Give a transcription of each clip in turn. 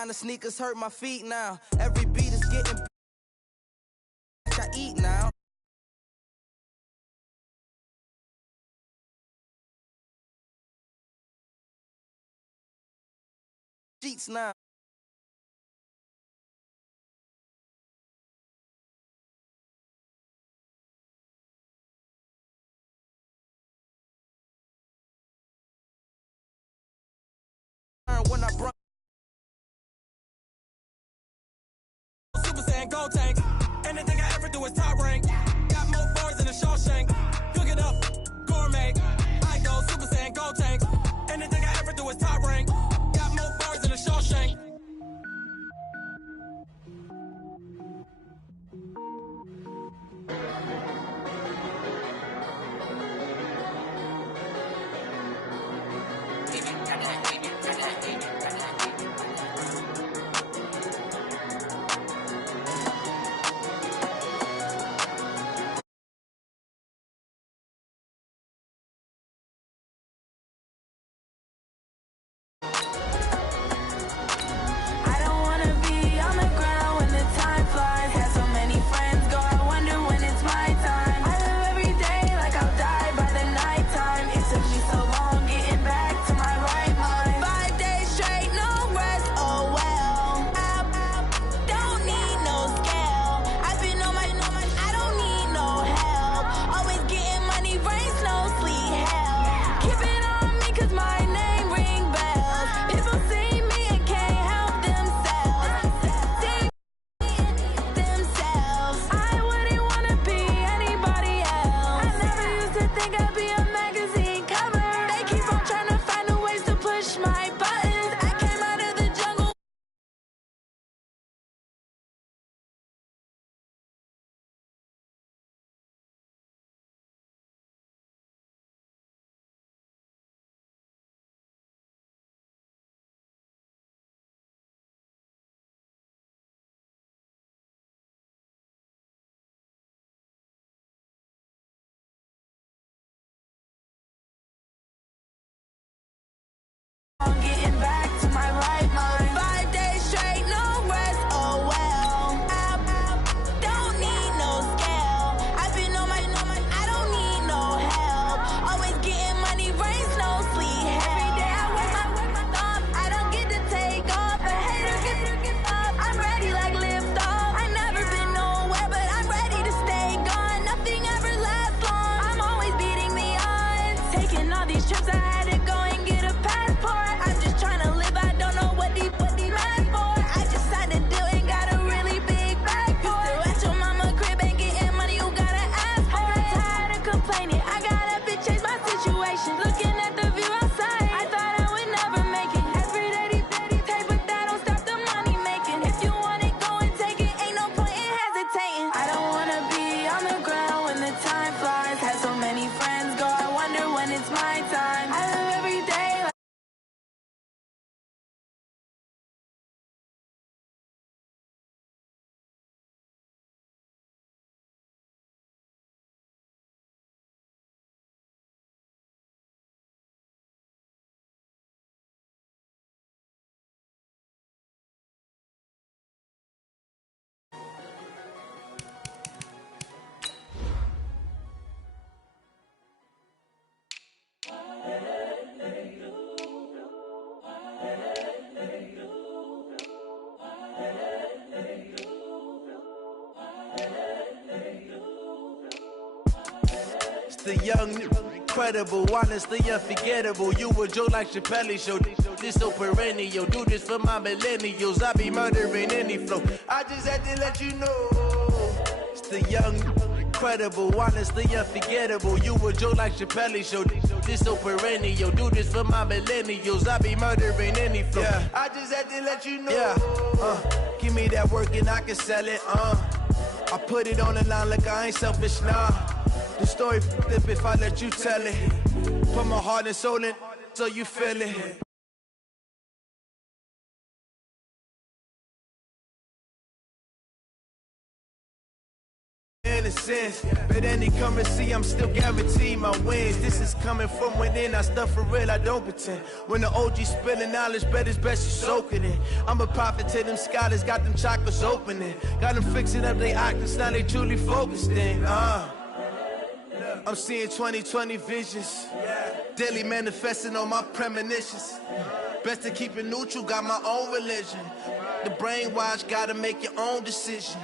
designer sneakers hurt my feet now. Every beat is getting I eat now. Sheets now. When I brought Super Saiyan Gold Tank, anything I ever do is top rank. Got more bars than a Shawshank. Cook it up, gourmet. I go Super Saiyan Gold Tank, anything I ever do is top rank. Got more bars than a Shawshank. Getting back to my right mind. 5 days straight, no rest, oh well. I don't need no scale. I've been on my, I don't need no help. Always getting money, rains, no sleep. Every day I work my thumb. I don't get to take off. A hater gets up. I'm ready like lift off. I never been nowhere, but I'm ready to stay gone. Nothing ever lasts long. I'm always beating the odds. Taking all these trips, I had to go and get a passport. The young, incredible, honestly unforgettable. You a joke like Chappelle show. This so perennial. Do this for my millennials. I be murdering any flow. I just had to let you know. It's the young, incredible, honestly unforgettable. You a joke like Chappelle show. This so perennial. Do this for my millennials. I be murdering any flow. Yeah. I just had to let you know. Yeah. Give me that work and I can sell it. I put it on the line like I ain't selfish, nah. The story flip if I let you tell it. Put my heart and soul in so you feel it. And it's sense. But any currency, I'm still guaranteed my wins. This is coming from within. I stuff for real, I don't pretend. When the OG spilling knowledge, bet it's best you soak it in. I'm a prophet to them scholars, got them chakras opening. Got them fixing up they octaves, now they truly focused in. I'm seeing 2020 visions. Daily manifesting on my premonitions. Best to keep it neutral, got my own religion. The brainwash, gotta make your own decision.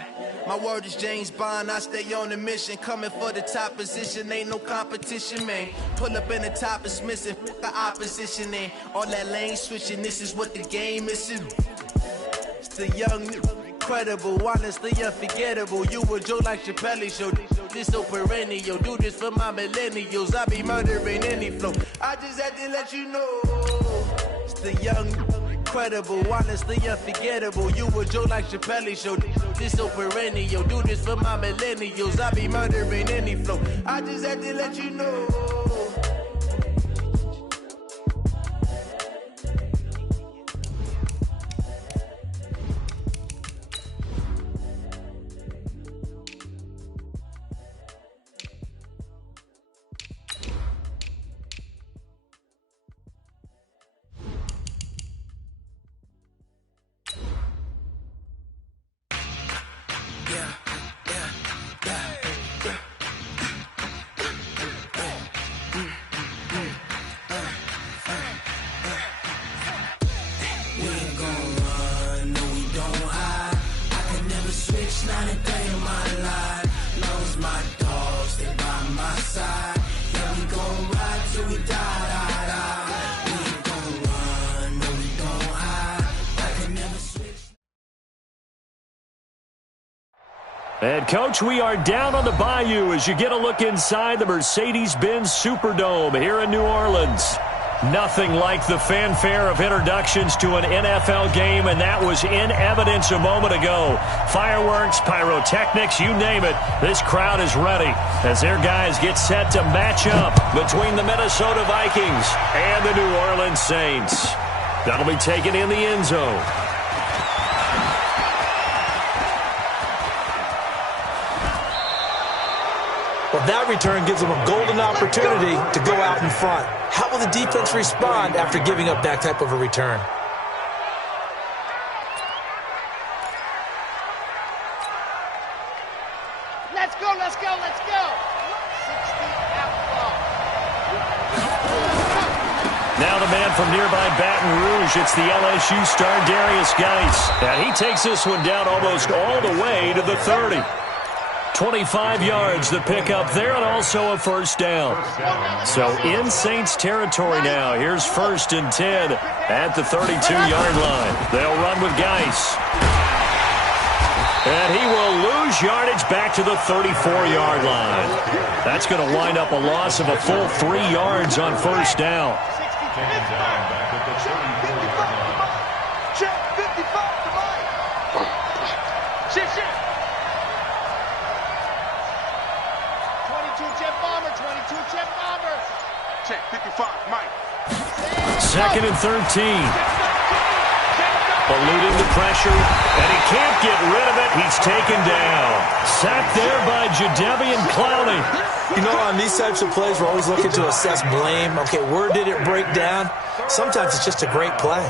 My word is James Bond, I stay on the mission. Coming for the top position, ain't no competition, man. Pull up in the top, it's missing, the opposition, and all that lane switching, this is what the game is. It's the young, incredible, honestly unforgettable. You a Joe like Chappelle show, this so perennial. Do this for my millennials, I be murdering any flow. I just had to let you know. It's the young, incredible, honestly unforgettable. You a Joe like Chappelle show, this so perennial. Do this for my millennials, I be murdering any flow. I just had to let you know. And, Coach, we are down on the bayou as you get a look inside the Mercedes-Benz Superdome here in New Orleans. Nothing like the fanfare of introductions to an NFL game, and that was in evidence a moment ago. Fireworks, pyrotechnics, you name it, this crowd is ready as their guys get set to match up between the Minnesota Vikings and the New Orleans Saints. That'll be taken in the end zone. Well, that return gives them a golden opportunity to go out in front. How will the defense respond after giving up that type of a return? Let's go, let's go, let's go. 60 outlaw. Now the man from nearby Baton Rouge, it's the LSU star Darius Geis. And he takes this one down almost all the way to the 30. 25 yards the pickup there, and also a first down. So in Saints territory now. Here's 1st and 10 at the 32-yard line. They'll run with Geis. And he will lose yardage back to the 34-yard line. That's going to wind up a loss of a full 3 yards on first down. Check 55, Mike. 2nd and 13. Eluding the pressure, and he can't get rid of it. He's taken down. Sacked there by Jadeveon Clowney. You know, on these types of plays, we're always looking to assess blame. Okay, where did it break down? Sometimes it's just a great play.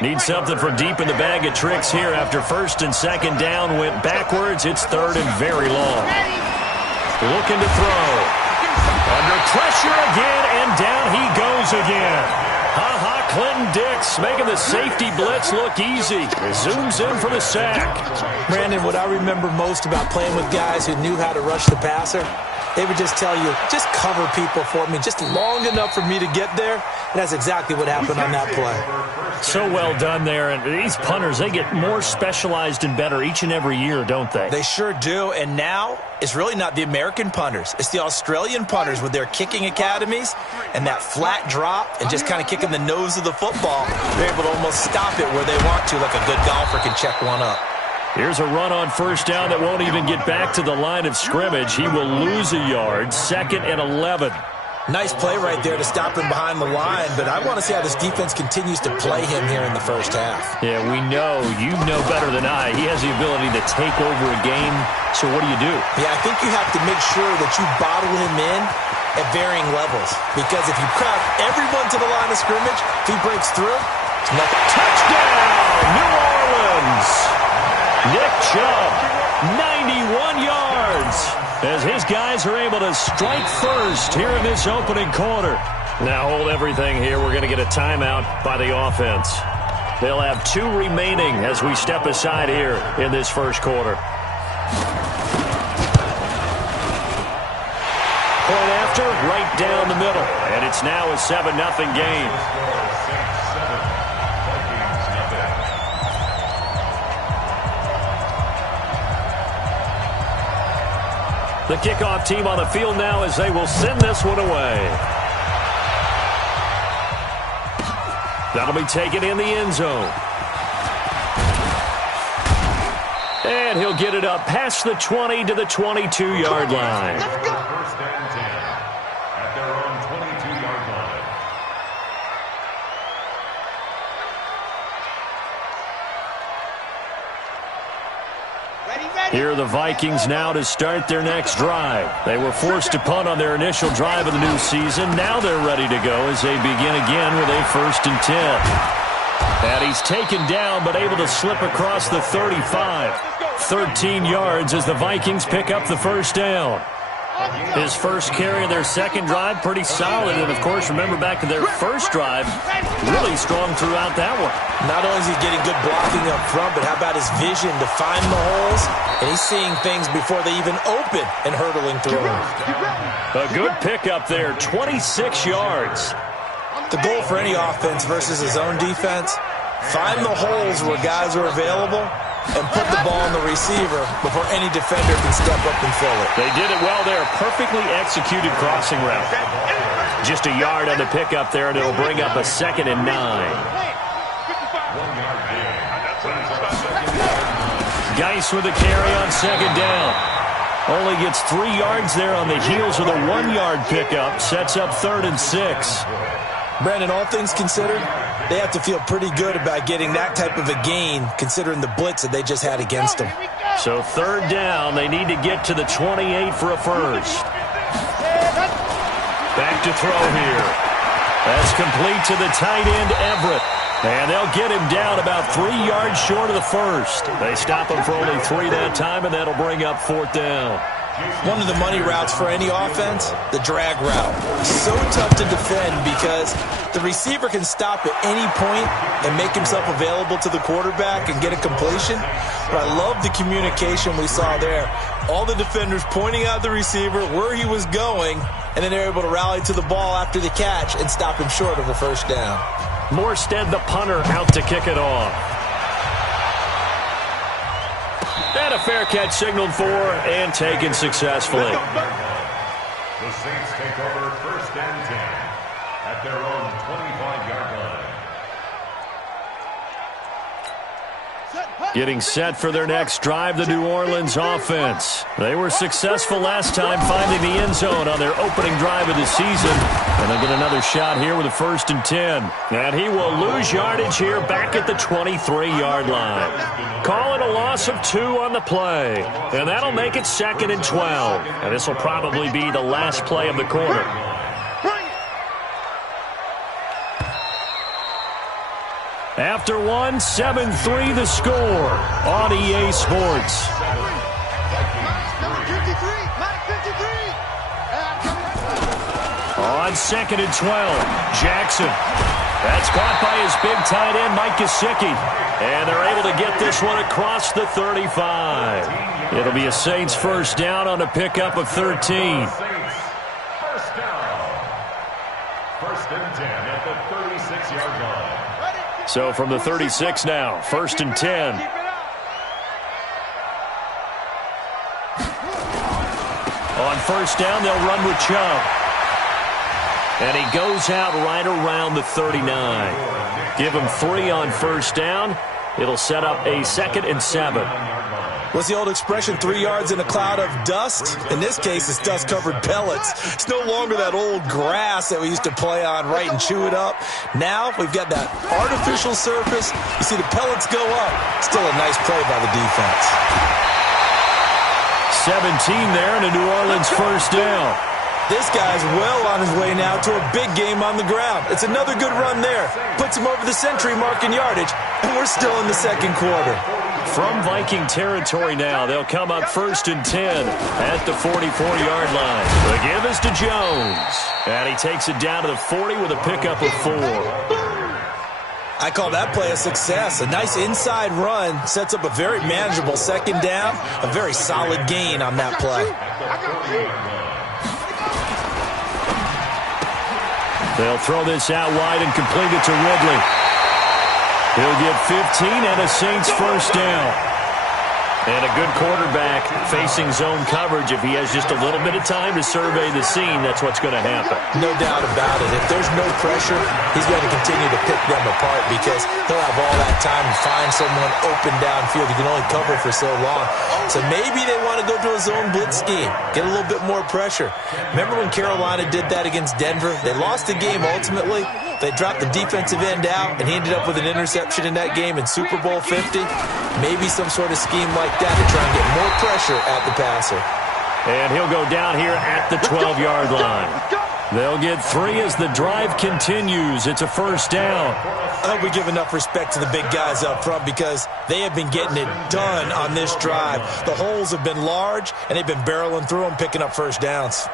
Need something for deep in the bag of tricks here after 1st and 2nd down went backwards. It's 3rd and very long. Looking to throw. Under pressure again, and down he goes again. Ha-ha, Clinton Dix making the safety blitz look easy. Zooms in for the sack. Brandon, what I remember most about playing with guys who knew how to rush the passer, they would just tell you, just cover people for me, just long enough for me to get there. And that's exactly what happened on that play. So well done there. And these punters, they get more specialized and better each and every year, don't they? They sure do. And now it's really not the American punters. It's the Australian punters with their kicking academies and that flat drop and just kind of kicking the nose of the football. They're able to almost stop it where they want to, like a good golfer can check one up. Here's a run on first down that won't even get back to the line of scrimmage. He will lose a yard. 2nd and 11. Nice play right there to stop him behind the line, but I want to see how this defense continues to play him here in the first half. Yeah, we know. You know better than I. He has the ability to take over a game, so what do you do? Yeah, I think you have to make sure that you bottle him in at varying levels, because if you crowd everyone to the line of scrimmage, if he breaks through, it's nothing. Touchdown, New Orleans! Nick Chubb, 91 yards, as his guys are able to strike first here in this opening quarter. Now hold everything here. We're going to get a timeout by the offense. They'll have 2 remaining as we step aside here in this first quarter. Point after, right down the middle. And it's now a 7-0 game. The kickoff team on the field now as they will send this one away. That'll be taken in the end zone. And he'll get it up past the 20 to the 22-yard line. Let's go. First and 10 at their own 22-yard line. Ready. Here are the Vikings now to start their next drive. They were forced to punt on their initial drive of the new season. Now they're ready to go as they begin again with a 1st and 10. And he's taken down but able to slip across the 35. 13 yards as the Vikings pick up the first down. His first carry of their second drive, pretty solid. And, of course, remember back to their first drive, really strong throughout that one. Not only is he getting good blocking up front, but how about his vision to find the holes? And he's seeing things before they even open and hurtling through them. A good pickup there, 26 yards. The goal for any offense versus his own defense, find the holes where guys are available and put the ball on the receiver before any defender can step up and fill it. They did it well there. Perfectly executed crossing route. Just a yard on the pickup there, and it'll bring up a 2nd and 9. Geis with a carry on 2nd down. Only gets 3 yards there on the heels of the 1-yard pickup. Sets up 3rd and 6. Brandon, all things considered, they have to feel pretty good about getting that type of a gain considering the blitz that they just had against them. So 3rd down, they need to get to the 28 for a first. Back to throw here. That's complete to the tight end, Everett. And they'll get him down about 3 yards short of the first. They stop him for only 3 that time, and that'll bring up 4th down. One of the money routes for any offense, the drag route. So tough to defend because the receiver can stop at any point and make himself available to the quarterback and get a completion. But I love the communication we saw there. All the defenders pointing out the receiver, where he was going, and then they're able to rally to the ball after the catch and stop him short of a first down. Morstead, the punter, out to kick it off. And a fair catch signaled for and taken successfully. The Saints take over 1st and 10 at their own 25-yard line. Getting set for their next drive, the New Orleans offense. They were successful last time finding the end zone on their opening drive of the season. And they'll get another shot here with a 1st and 10. And he will lose yardage here back at the 23-yard line. Call it a loss of 2 on the play. And that'll make it 2nd and 12. And this will probably be the last play of the quarter. After 1, 7-3 the score on EA Sports. On 2nd and 12, Jackson. That's caught by his big tight end, Mike Gesicki. And they're able to get this one across the 35. It'll be a Saints first down on a pickup of 13. First down. 1st and 10 at the 36-yard line. So from the 36 now, 1st and 10. On first down, they'll run with Chubb. And he goes out right around the 39. Give him 3 on first down. It'll set up a 2nd and 7. What's the old expression, 3 yards in a cloud of dust? In this case, it's dust-covered pellets. It's no longer that old grass that we used to play on, right, and chew it up. Now we've got that artificial surface. You see the pellets go up. Still a nice play by the defense. 17 there and a New Orleans first down. This guy's well on his way now to a big game on the ground. It's another good run there. Puts him over the century mark in yardage, and we're still in the second quarter. From Viking territory now, they'll come up 1st and 10 at the 44-yard line. The give is to Jones, and he takes it down to the 40 with a pickup of 4. I call that play a success. A nice inside run sets up a very manageable second down, a very solid gain on that play. They'll throw this out wide and complete it to Ridley. He'll get 15 and a Saints first down. And a good quarterback facing zone coverage. If he has just a little bit of time to survey the scene, that's what's going to happen. No doubt about it. If there's no pressure, he's going to continue to pick them apart because he'll have all that time to find someone open downfield. He can only cover for so long. So maybe they want to go to a zone blitz scheme, get a little bit more pressure. Remember when Carolina did that against Denver? They lost the game ultimately. They dropped the defensive end out, and he ended up with an interception in that game in Super Bowl 50. Maybe some sort of scheme like that to try and get more pressure at the passer. And he'll go down here at the 12-yard line. They'll get 3 as the drive continues. It's a first down. I hope we give enough respect to the big guys up front because they have been getting it done on this drive. The holes have been large, and they've been barreling through them, picking up first downs.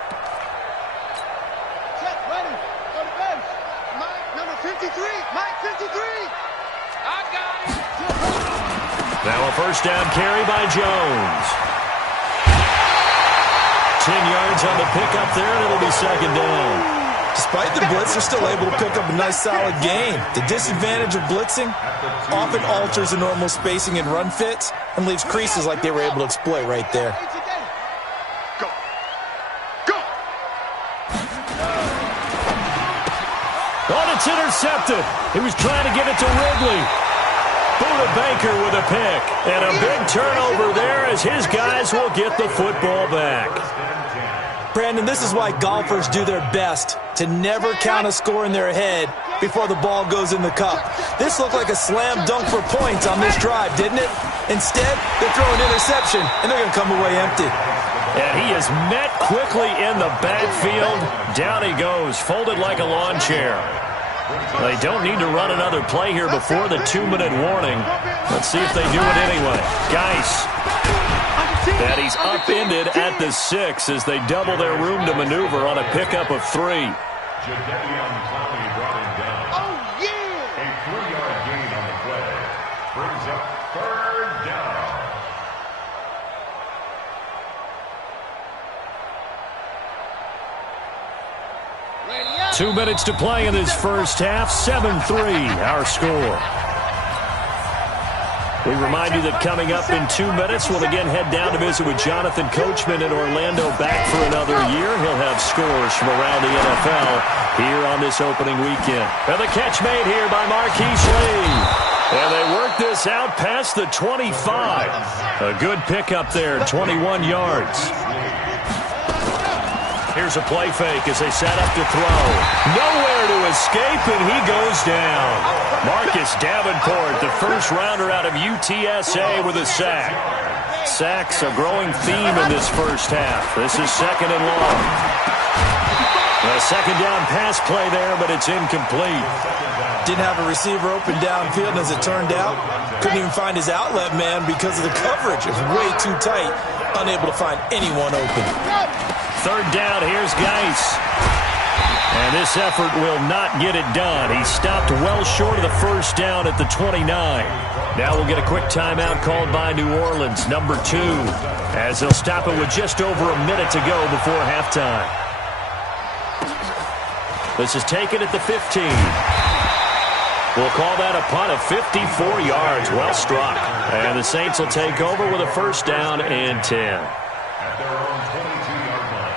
Now a first down carry by Jones. 10 yards on the pickup there, and it'll be second down. Despite the blitz, they're still able to pick up a nice solid gain. The disadvantage of blitzing often alters the normal spacing and run fits and leaves creases like they were able to exploit right there. Go. Go. Oh, it's intercepted. He was trying to get it to Ridley. Buda Baker with a pick. And a big turnover there as his guys will get the football back. Brandon, this is why golfers do their best to never count a score in their head before the ball goes in the cup. This looked like a slam dunk for points on this drive, didn't it? Instead, they throw an interception, and they're going to come away empty. And he is met quickly in the backfield. Down he goes, folded like a lawn chair. They don't need to run another play here before the 2-minute warning. Let's see if they do it anyway. Geis. And he's upended at the 6 as they double their room to maneuver on a pickup of 3. Jadavion Clowney brought him down. Oh, yeah! A 3-yard gain on the play brings up third down. 2 minutes to play in this first half. 7-3, our score. We remind you that coming up in 2 minutes, we'll again head down to visit with Jonathan Coachman in Orlando, back for another year. He'll have scores from around the NFL here on this opening weekend. And the catch made here by Marquise Lee. And they work this out past the 25. A good pickup there, 21 yards. Here's a play fake as they set up to throw. Nowhere to escape, and he goes down. Marcus Davenport, the first rounder out of UTSA with a sack. Sacks a growing theme in this first half. This is second and long. A second down pass play there, but it's incomplete. Didn't have a receiver open downfield, and as it turned out, couldn't even find his outlet man because of the coverage. It was way too tight, unable to find anyone open. Third down, here's Geis. And this effort will not get it done. He stopped well short of the first down at the 29. Now we'll get a quick timeout called by New Orleans, number 2, as they'll stop it with just over a minute to go before halftime. This is taken at the 15. We'll call that a punt of 54 yards. Well struck. And the Saints will take over with a first down and 10. At their own 22-yard line.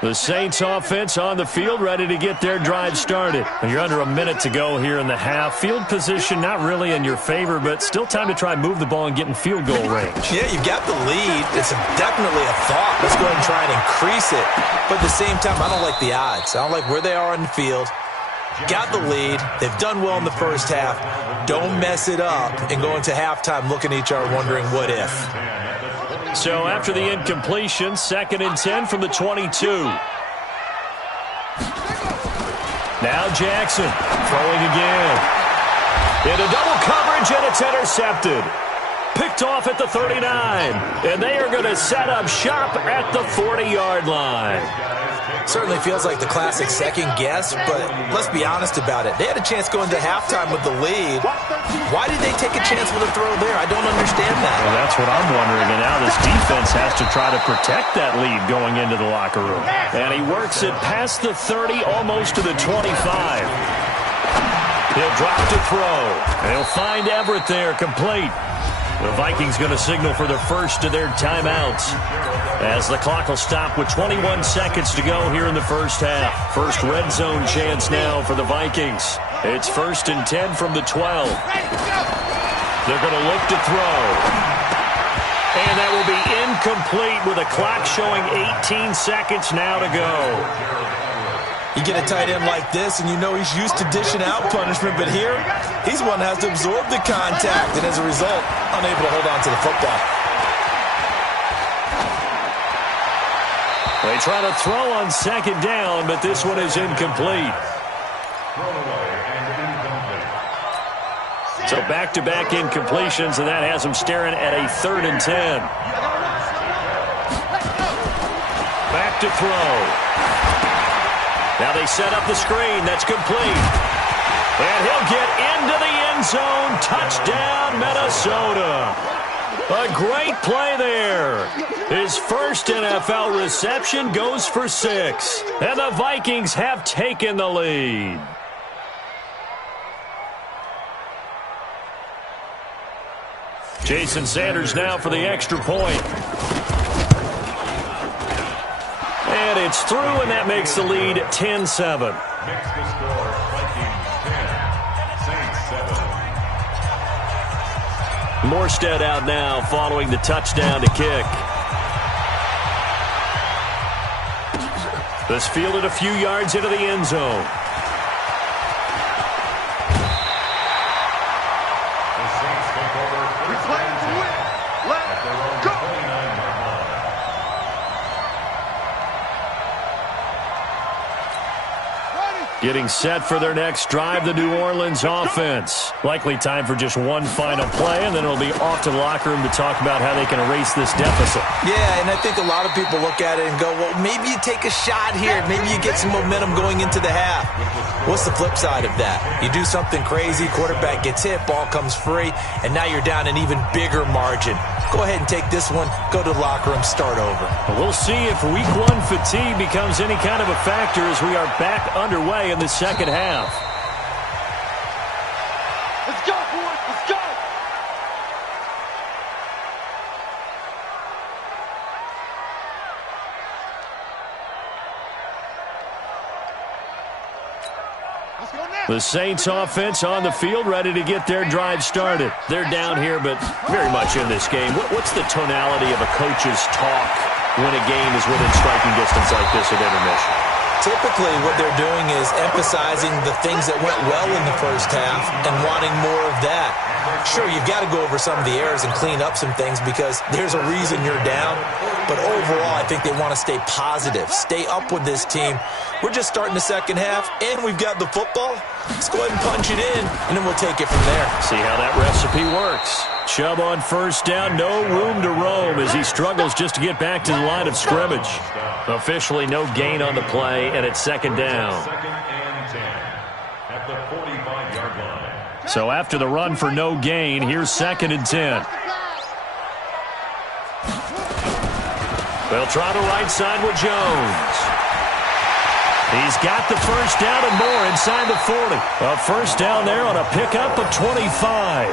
The Saints offense on the field, ready to get their drive started. You're under a minute to go here in the half. Field position not really in your favor, but still time to try and move the ball and get in field goal range. Yeah, you've got the lead. It's definitely a thought. Let's go ahead and try and increase it. But at the same time, I don't like the odds. I don't like where they are on the field. Got the lead. They've done well in the first half. Don't mess it up and go into halftime looking at each other wondering what if. So after the incompletion, 2nd and 10 from the 22. Now Jackson throwing again. Into double coverage, and it's intercepted. Picked off at the 39. And they are going to set up shop at the 40-yard line. Certainly feels like the classic second guess, but let's be honest about it. They had a chance going to halftime with the lead. Why did they take a chance with a throw there? I don't understand that. Well, that's what I'm wondering. And now this defense has to try to protect that lead going into the locker room. And he works it past the 30, almost to the 25. He'll drop to throw. He'll find Everett there, complete. The Vikings going to signal for the first of their timeouts as the clock will stop with 21 seconds to go here in the first half. First red zone chance now for the Vikings. It's 1st and 10 from the 12. They're going to look to throw. And that will be incomplete with a clock showing 18 seconds now to go. You get a tight end like this, and you know he's used to dishing out punishment, but here, he's one that has to absorb the contact, and as a result, unable to hold on to the football. They try to throw on 2nd down, but this one is incomplete. So back-to-back incompletions, and that has them staring at a 3rd and 10. Back to throw. Now they set up the screen. That's complete. And he'll get into the end zone. Touchdown, Minnesota. A great play there. His first NFL reception goes for 6. And the Vikings have taken the lead. Jason Sanders now for the extra point. And it's through, and that makes the lead 10-7. Makes the score Vikings 10, Saints 7. Morstead out now following the touchdown to kick. This fielded a few yards into the end zone. The Saints take over first and 10 at their own 29-yard line. Getting set for their next drive, the New Orleans offense. Likely time for just one final play, and then it'll be off to the locker room to talk about how they can erase this deficit. Yeah, and I think a lot of people look at it and go, well, maybe you take a shot here. Maybe you get some momentum going into the half. What's the flip side of that? You do something crazy, quarterback gets hit, ball comes free, and now you're down an even bigger margin. Go ahead and take this one, go to the locker room, start over. We'll see if week 1 fatigue becomes any kind of a factor as we are back underway in the second half. Let's go, boys. Let's go. Let's go now. The Saints offense on the field, ready to get their drive started. They're down here, but very much in this game. What's the tonality of a coach's talk when a game is within striking distance like this at intermission? Typically, what they're doing is emphasizing the things that went well in the first half and wanting more of that. Sure, you've got to go over some of the errors and clean up some things because there's a reason you're down. But overall, I think they want to stay positive, stay up with this team. We're just starting the second half, and we've got the football. Let's go ahead and punch it in, and then we'll take it from there. See how that recipe works. Chubb on first down, no room to roam as he struggles just to get back to the line of scrimmage. Officially no gain on the play, and it's second down. 2nd and 10 at the 45-yard line. So after the run for no gain, here's 2nd and 10. They'll try the right side with Jones. He's got the first down and more inside the 40. A first down there on a pickup of 25.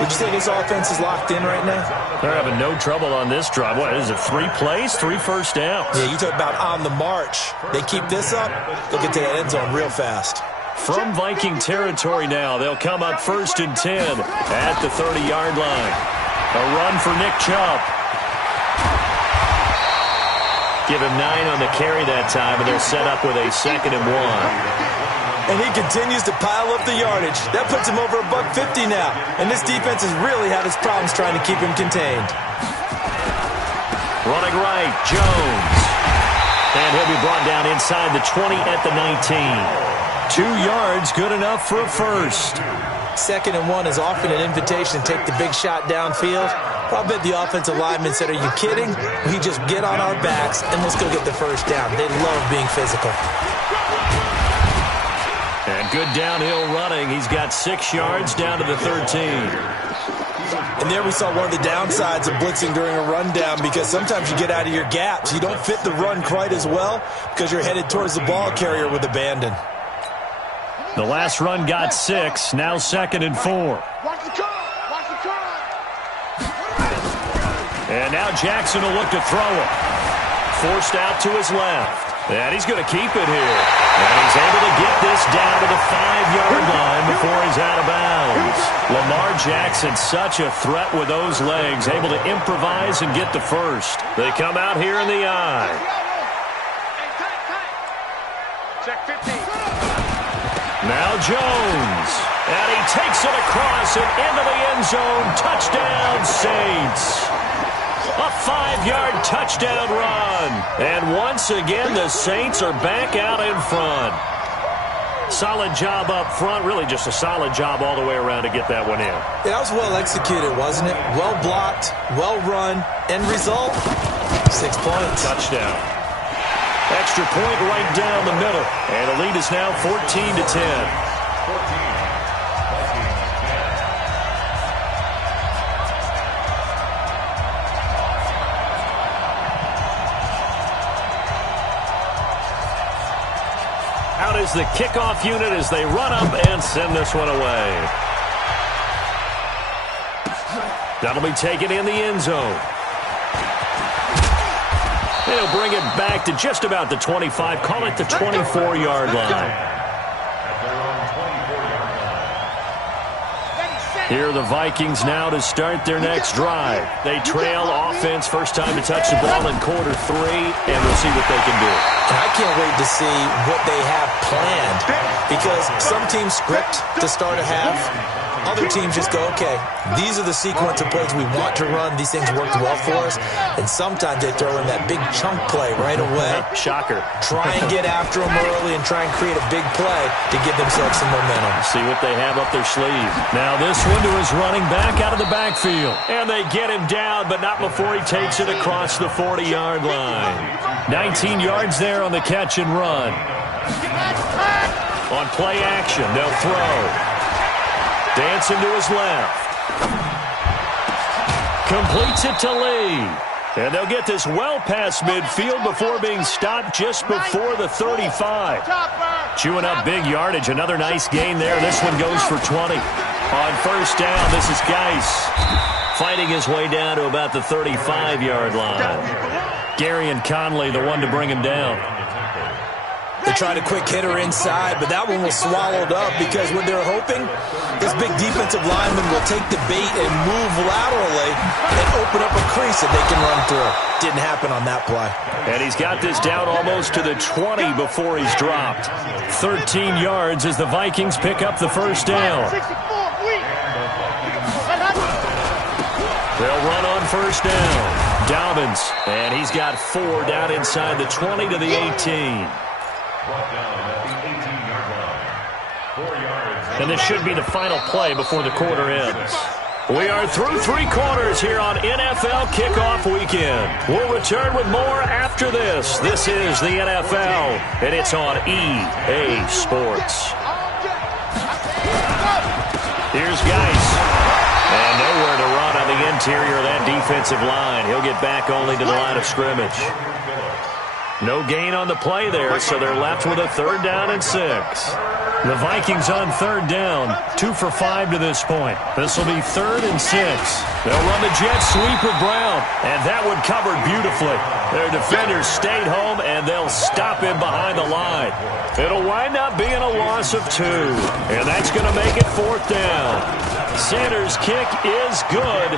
Would you say this offense is locked in right now? They're having no trouble on this drive. What is it, 3 plays, 3 first downs? Yeah, you talk about on the march. They keep this up, they'll get to that end zone real fast. From Viking territory now, they'll come up 1st and 10 at the 30-yard line. A run for Nick Chubb. Give him 9 on the carry that time, and they're set up with a 2nd and 1. And he continues to pile up the yardage. That puts him over $150 now. And this defense has really had its problems trying to keep him contained. Running right, Jones. And he'll be brought down inside the 20 at the 19. 2 yards, good enough for a first. 2nd and 1 is often an invitation to take the big shot downfield. But I bet the offensive linemen said, are you kidding? We just get on our backs and let's go get the first down. They love being physical. And good downhill running. He's got 6 yards down to the 13. And there we saw one of the downsides of blitzing during a rundown, because sometimes you get out of your gaps. You don't fit the run quite as well because you're headed towards the ball carrier with abandon. The last run got 6, now 2nd and 4. And now Jackson will look to throw it. Forced out to his left. And he's going to keep it here. And he's able to get this down to the 5-yard line before he's out of bounds. Lamar Jackson, such a threat with those legs, able to improvise and get the first. They come out here in the eye. Check 15. Now Jones, and he takes it across and into the end zone. Touchdown, Saints. A 5-yard touchdown run. And once again, the Saints are back out in front. Solid job up front, really just a solid job all the way around to get that one in. Yeah, that was well executed, wasn't it? Well blocked, well run, end result, 6 points. Touchdown. Extra point right down the middle. And the lead is now 14-10. Out is the kickoff unit as they run up and send this one away. That'll be taken in the end zone. They'll bring it back to just about the 25, call it the 24-yard line. Here are the Vikings now to start their next drive. They trail offense, first time to touch the ball in quarter 3, and we'll see what they can do. And I can't wait to see what they have planned, because some teams script to start a half. Other teams just go, okay, these are the sequence of plays we want to run. These things worked well for us. And sometimes they throw in that big chunk play right away. Shocker. Try and get after them early and try and create a big play to give themselves some momentum. See what they have up their sleeve. Now this one to his running back out of the backfield. And they get him down, but not before he takes it across the 40-yard line. 19 yards there on the catch and run. On play action, they'll throw. Dancing to his left. Completes it to Lee. And they'll get this well past midfield before being stopped just before the 35. Chewing up big yardage. Another nice gain there. This one goes for 20. On first down, this is Geis fighting his way down to about the 35-yard line. Gary and Conley, the one to bring him down. They tried a quick hitter inside, but that one was swallowed up because what they're hoping, this big defensive lineman will take the bait and move laterally and open up a crease that they can run through. Didn't happen on that play. And he's got this down almost to the 20 before he's dropped. 13 yards as the Vikings pick up the first down. They'll run on first down. Dobbins, and he's got 4 down inside the 20 to the 18. And this should be the final play before the quarter ends. We are through 3 quarters here on NFL Kickoff Weekend. We'll return with more after this. This is the NFL, and it's on EA Sports. Here's Geis. And nowhere to run on the interior of that defensive line. He'll get back only to the line of scrimmage. No gain on the play there, so they're left with a 3rd down and 6. The Vikings on 3rd down, 2 for 5 to this point. This will be 3rd and 6. They'll run the jet sweep with Brown, and that one covered beautifully. Their defenders stayed home, and they'll stop him behind the line. It'll wind up being a loss of 2, and that's going to make it 4th down. Sanders' kick is good,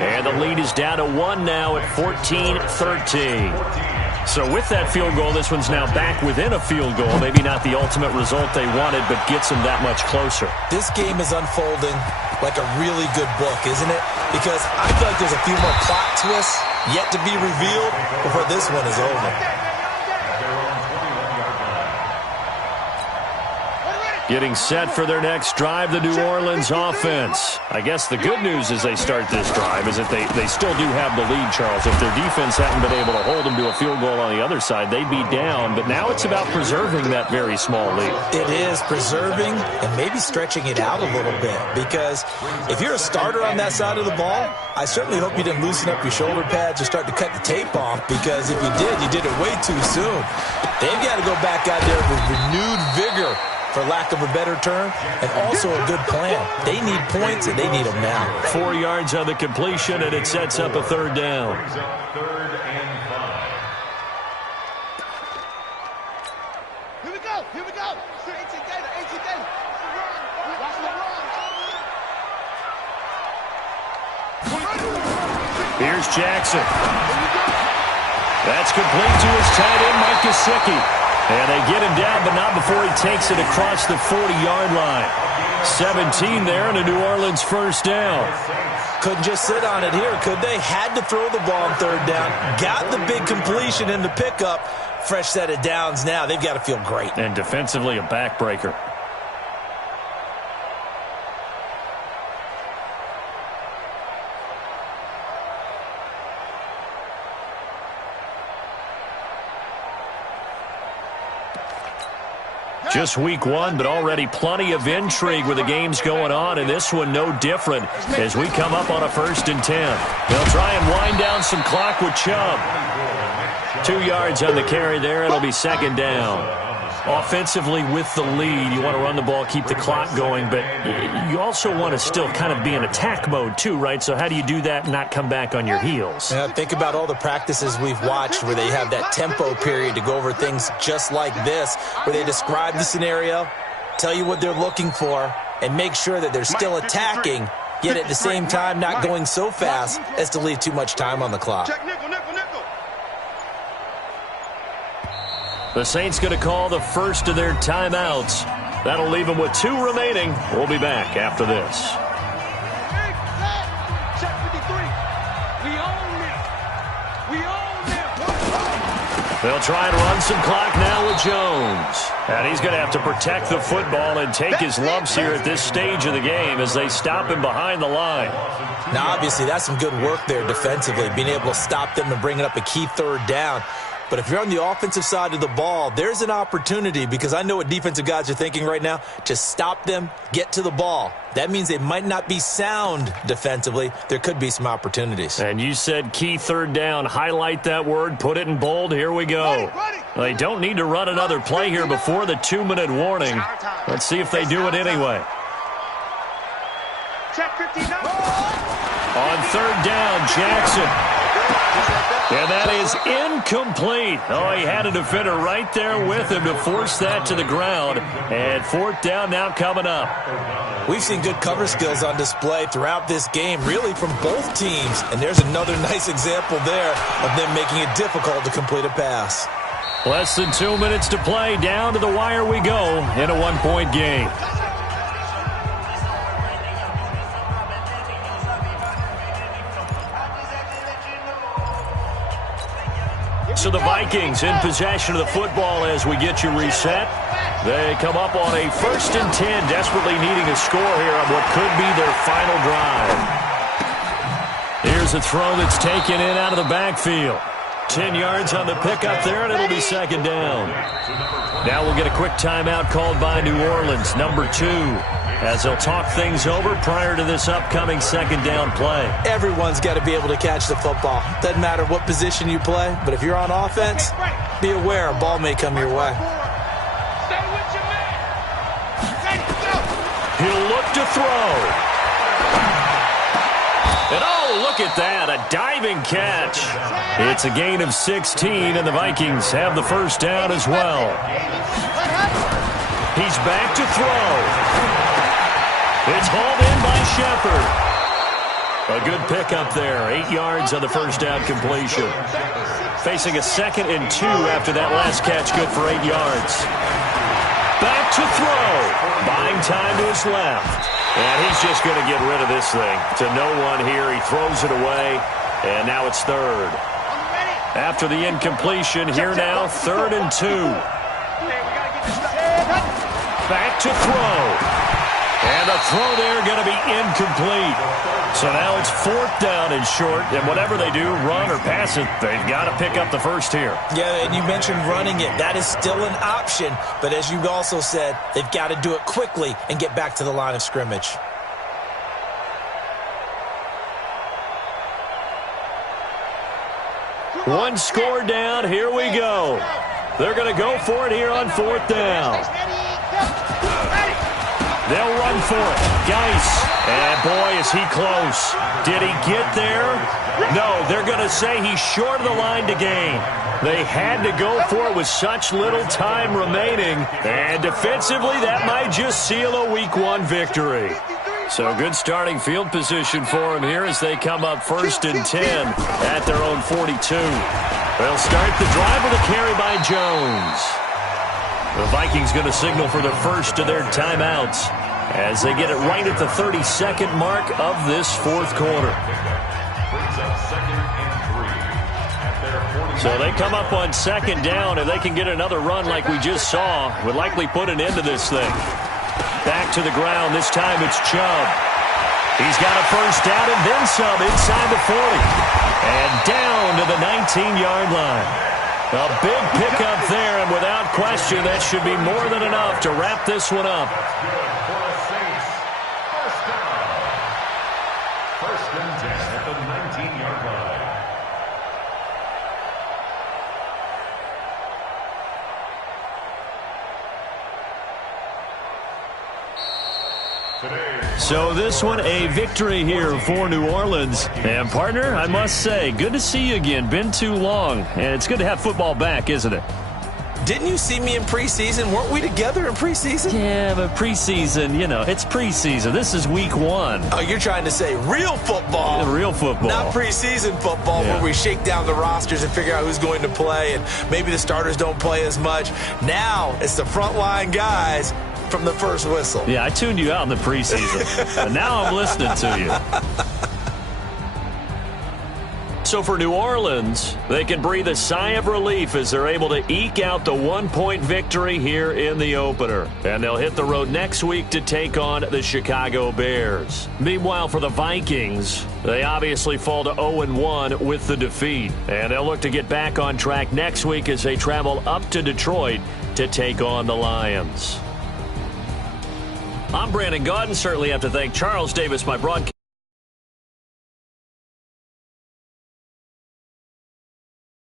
and the lead is down to 1 now at 14-13. So with that field goal, this one's now back within a field goal. Maybe not the ultimate result they wanted, but gets them that much closer. This game is unfolding like a really good book, isn't it? Because I feel like there's a few more plot twists yet to be revealed before this one is over. Getting set for their next drive, the New Orleans offense. I guess the good news as they start this drive is that they still do have the lead, Charles. If their defense hadn't been able to hold them to a field goal on the other side, they'd be down. But now it's about preserving that very small lead. It is preserving and maybe stretching it out a little bit. Because if you're a starter on that side of the ball, I certainly hope you didn't loosen up your shoulder pads or start to cut the tape off. Because if you did it way too soon. They've got to go back out there with renewed vigor, for lack of a better term, and also a good plan. They need points, and they need them now. 4 yards on the completion, and it sets up a 3rd down. Here we go. 18 Gator. Watch the run. Here's Jackson. That's complete to his tight end, Mike Gesicki. And they get him down, but not before he takes it across the 40-yard line. 17 there, and a New Orleans 1st down. Couldn't just sit on it here, could they? Had to throw the ball on 3rd down. Got the big completion in the pickup. Fresh set of downs now. They've got to feel great. And defensively, a backbreaker. Just week 1, but already plenty of intrigue with the games going on, and this one no different as we come up on a 1st and 10. They'll try and wind down some clock with Chubb. 2 yards on the carry there. It'll be 2nd down. Offensively with the lead, you want to run the ball, keep the clock going, but you also want to still kind of be in attack mode too, right? So how do you do that and not come back on your heels? Yeah, think about all the practices we've watched where they have that tempo period to go over things just like this, where they describe the scenario, tell you what they're looking for, and make sure that they're still attacking, yet at the same time not going so fast as to leave too much time on the clock. The Saints going to call the first of their timeouts. That'll leave them with 2 remaining. We'll be back after this. They'll try and run some clock now with Jones. And he's going to have to protect the football and take his lumps here at this stage of the game as they stop him behind the line. Now, obviously, that's some good work there defensively, being able to stop them and bringing up a key 3rd down. But if you're on the offensive side of the ball, there's an opportunity, because I know what defensive guys are thinking right now, to stop them, get to the ball. That means they might not be sound defensively. There could be some opportunities. And you said key 3rd down. Highlight that word. Put it in bold. Here we go. They don't need to run another play here before the 2-minute warning. Let's see if they do it anyway. On 3rd down, Jackson. And that is incomplete. Oh, he had a defender right there with him to force that to the ground. And 4th down now coming up. We've seen good cover skills on display throughout this game, really from both teams. And there's another nice example there of them making it difficult to complete a pass. Less than 2 minutes to play. Down to the wire we go in a 1-point game. So the Vikings in possession of the football as we get you reset. They come up on a 1st and 10, desperately needing a score here on what could be their final drive. Here's a throw that's taken in out of the backfield. 10 yards on the pickup there, and it'll be 2nd down. Now we'll get a quick timeout called by New Orleans, number 2, as they'll talk things over prior to this upcoming 2nd down play. Everyone's got to be able to catch the football. Doesn't matter what position you play, but if you're on offense, Be aware, a ball may come your way. Stay with your man. Ready, go. He'll look to throw. And oh, look at that, a diving catch. It's a gain of 16, and the Vikings have the first down as well. He's back to throw. It's hauled in by Shepard. A good pickup there, 8 yards on the first down completion. Facing a 2nd and 2 after that last catch, good for 8 yards. Back to throw. Buying time to his left. And he's just going to get rid of this thing. To no one here, he throws it away, and now it's 3rd. After the incompletion, here now, 3rd and 2. Back to throw. And the throw there going to be incomplete. So now it's 4th down and short, and whatever they do, run or pass it, they've got to pick up the first here. Yeah, and you mentioned running it. That is still an option, but as you also said, they've got to do it quickly and get back to the line of scrimmage. One score down, here we go. They're going to go for it here on 4th down. They'll run for it. Geis. And boy, is he close. Did he get there? No, they're going to say he's short of the line to gain. They had to go for it with such little time remaining. And defensively, that might just seal a Week 1 victory. So good starting field position for him here as they come up 1st and 10 at their own 42. They'll start the drive with a carry by Jones. The Vikings going to signal for the first of their timeouts as they get it right at the 32nd mark of this 4th quarter. So they come up on 2nd down. If they can get another run like we just saw, would likely put an end to this thing. Back to the ground. This time it's Chubb. He's got a first down and then some inside the 40. And down to the 19-yard line. A big pickup there, and without question, that should be more than enough to wrap this one up. First and 10 at the 19-yard line. So this one, a victory here for New Orleans. And, partner, I must say, good to see you again. Been too long. And it's good to have football back, isn't it? Didn't you see me in preseason? Weren't we together in preseason? Yeah, but preseason, you know, it's preseason. This is Week 1. Oh, you're trying to say real football. Real football. Not preseason football where we shake down the rosters and figure out who's going to play, and maybe the starters don't play as much. Now it's the frontline guys from the first whistle. Yeah, I tuned you out in the preseason, and now I'm listening to you. So for New Orleans, they can breathe a sigh of relief as they're able to eke out the 1-point victory here in the opener. And they'll hit the road next week to take on the Chicago Bears. Meanwhile, for the Vikings, they obviously fall to 0-1 with the defeat. And they'll look to get back on track next week as they travel up to Detroit to take on the Lions. I'm Brandon Gaudin. Certainly have to thank Charles Davis, my broadcast.